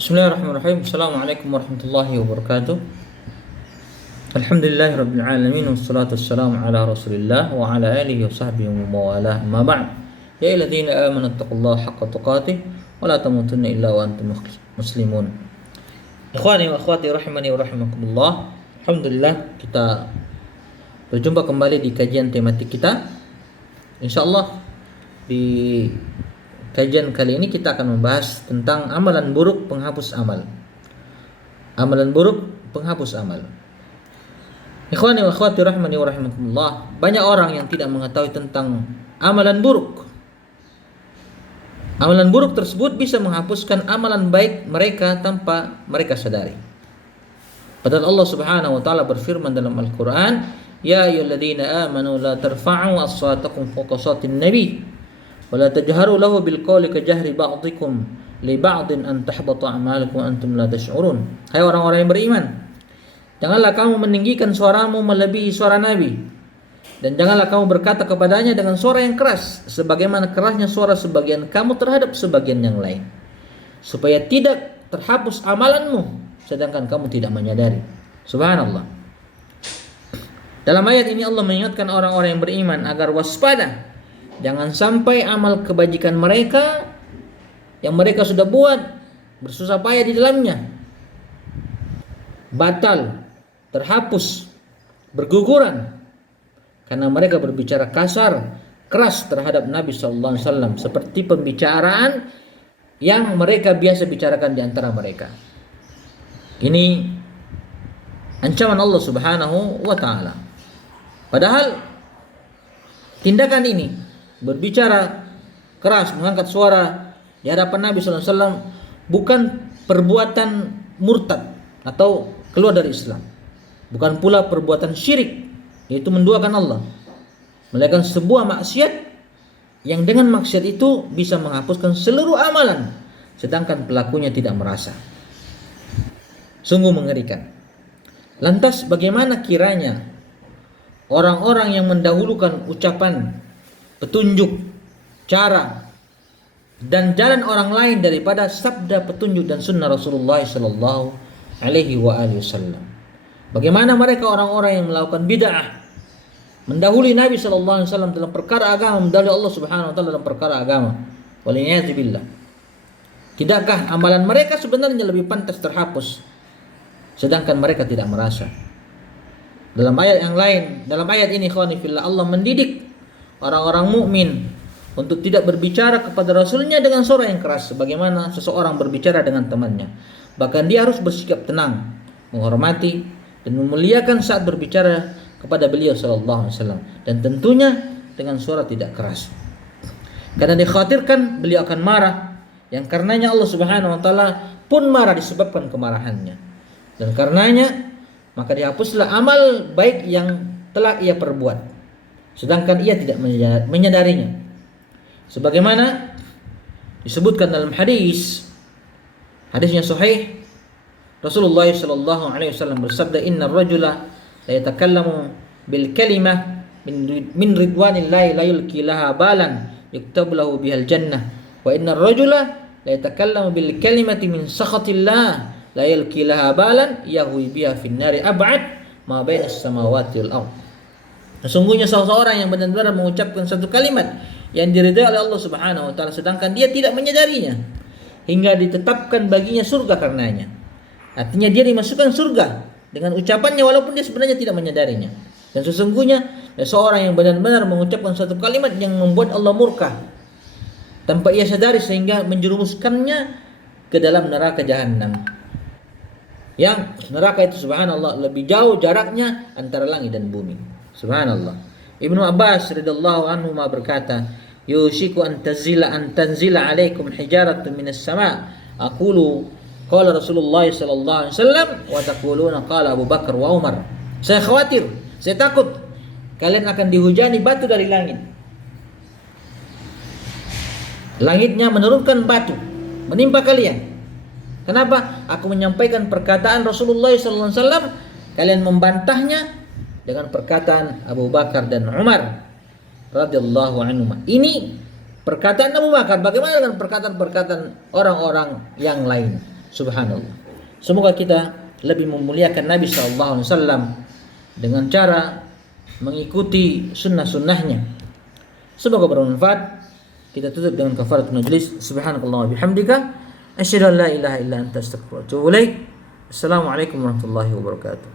Bismillahirrahmanirrahim. Assalamualaikum warahmatullahi wabarakatuh. Alhamdulillahirabbil alamin wassalatu wassalamu ala Rasulillah wa ala alihi wa sahbihi wa mawalah. Amma ba'd. Ya ayyuhalladzina amanu taqullaha haqqa tuqatih wa la tamutunna illa wa antum muslimun. Ikhwani wa akhwati rahimani wa rahimakumullah. Alhamdulillah kita berjumpa kembali di kajian tematik kita. Insyaallah di kajian kali ini kita akan membahas tentang amalan buruk penghapus amal. Amalan buruk penghapus amal. Ikhwani wa akhwati rahimani wa rahimakumullah. Banyak orang yang tidak mengetahui tentang amalan buruk. Amalan buruk tersebut bisa menghapuskan amalan baik mereka tanpa mereka sadari. Padahal Allah Subhanahu wa taala berfirman dalam Al-Qur'an, "Ya ayyuhalladzina amanu la tarfa'u aswatakum fawqa sautin nabi." Wala tajharu lahu bil qawli ka jahri ba'dikum li ba'din an tahbata a'malukum antum la tash'urun. Hai orang-orang yang beriman, janganlah kamu meninggikan suaramu melebihi suara Nabi, dan janganlah kamu berkata kepadanya dengan suara yang keras sebagaimana kerasnya suara sebagian kamu terhadap sebagian yang lain, supaya tidak terhapus amalanmu sedangkan kamu tidak menyadari. Subhanallah. Dalam ayat ini Allah mengingatkan orang-orang yang beriman agar waspada. Jangan sampai amal kebajikan mereka yang mereka sudah buat bersusah payah di dalamnya batal, terhapus, berguguran karena mereka berbicara kasar, keras terhadap Nabi sallallahu alaihi wasallam seperti pembicaraan yang mereka biasa bicarakan di antara mereka. Ini ancaman Allah Subhanahu wa taala. Padahal tindakan ini, berbicara keras, mengangkat suara di hadapan Nabi sallallahu alaihi wasallam, bukan perbuatan murtad atau keluar dari Islam. Bukan pula perbuatan syirik, yaitu menduakan Allah. Melainkan sebuah maksiat yang dengan maksiat itu bisa menghapuskan seluruh amalan sedangkan pelakunya tidak merasa. Sungguh mengerikan. Lantas bagaimana kiranya orang-orang yang mendahulukan ucapan, petunjuk, cara, dan jalan orang lain daripada sabda, petunjuk, dan sunnah Rasulullah sallallahu alaihi wasallam? Bagaimana mereka orang-orang yang melakukan bid'ah, mendahului Nabi sallallahu alaihi wasallam dalam perkara agama, mendahului Allah Subhanahu wa taala dalam perkara agama? Waliyadzubillah. Tidakkah amalan mereka sebenarnya lebih pantas terhapus sedangkan mereka tidak merasa? Dalam ayat yang lain, dalam ayat ini ikhwani fillah, Allah mendidik orang-orang mukmin untuk tidak berbicara kepada Rasulnya dengan suara yang keras sebagaimana seseorang berbicara dengan temannya. Bahkan dia harus bersikap tenang, menghormati dan memuliakan saat berbicara kepada beliau sallallahu alaihi wasallam, dan tentunya dengan suara tidak keras. Karena dikhawatirkan beliau akan marah, yang karenanya Allah Subhanahu wa taala pun marah disebabkan kemarahannya. Dan karenanya maka dihapuslah amal baik yang telah ia perbuat sedangkan ia tidak menyadarinya. Sebagaimana disebutkan dalam hadisnya sahih, Rasulullah sallallahu alaihi wasallam bersabda, "Innar rajula la yatakallamu bil kalimah min ridwanillahi la yulqi laha balan yuktabu lahu bihal jannah, wa innar rajula la yatakallamu bil kalimati min sakhatillah la yulqi laha balan yahwi biha fin nari ab'ad ma bainas samawati wal ardh." Sesungguhnya seseorang yang benar-benar mengucapkan satu kalimat yang diridhai oleh Allah Subhanahu wa taala sedangkan dia tidak menyadarinya hingga ditetapkan baginya surga karenanya. Artinya dia dimasukkan surga dengan ucapannya walaupun dia sebenarnya tidak menyadarinya. Dan sesungguhnya seseorang yang benar-benar mengucapkan satu kalimat yang membuat Allah murka tanpa ia sadari sehingga menjerumuskannya ke dalam neraka jahanam. Yang neraka itu subhanallah lebih jauh jaraknya antara langit dan bumi. Subhanallah. Ibnu Abbas radhiyallahu anhu berkata, "Yushiku an tanzila alaikum hijaratun minas sama'. Aqulu qala Rasulullah sallallahu alaihi wasallam wa taquluna qala Abu Bakar wa Umar." Saya khawatir, saya takut kalian akan dihujani batu dari langit. Langitnya menurunkan batu menimpa kalian. Kenapa? Aku menyampaikan perkataan Rasulullah sallallahu alaihi wasallam, kalian membantahnya dengan perkataan Abu Bakar dan Umar radhiyallahu anhum. Ini perkataan Abu Bakar, bagaimana dengan perkataan-perkataan orang-orang yang lain? Subhanallah. Semoga kita lebih memuliakan Nabi SAW dengan cara mengikuti sunnah-sunnahnya. Semoga bermanfaat. Kita tutup dengan kafaratul majlis. Subhanakallah wa bihamdika asyhadu an la ilaha illa anta astaghfiruka wa atubu ilaik. Assalamualaikum warahmatullahi wabarakatuh.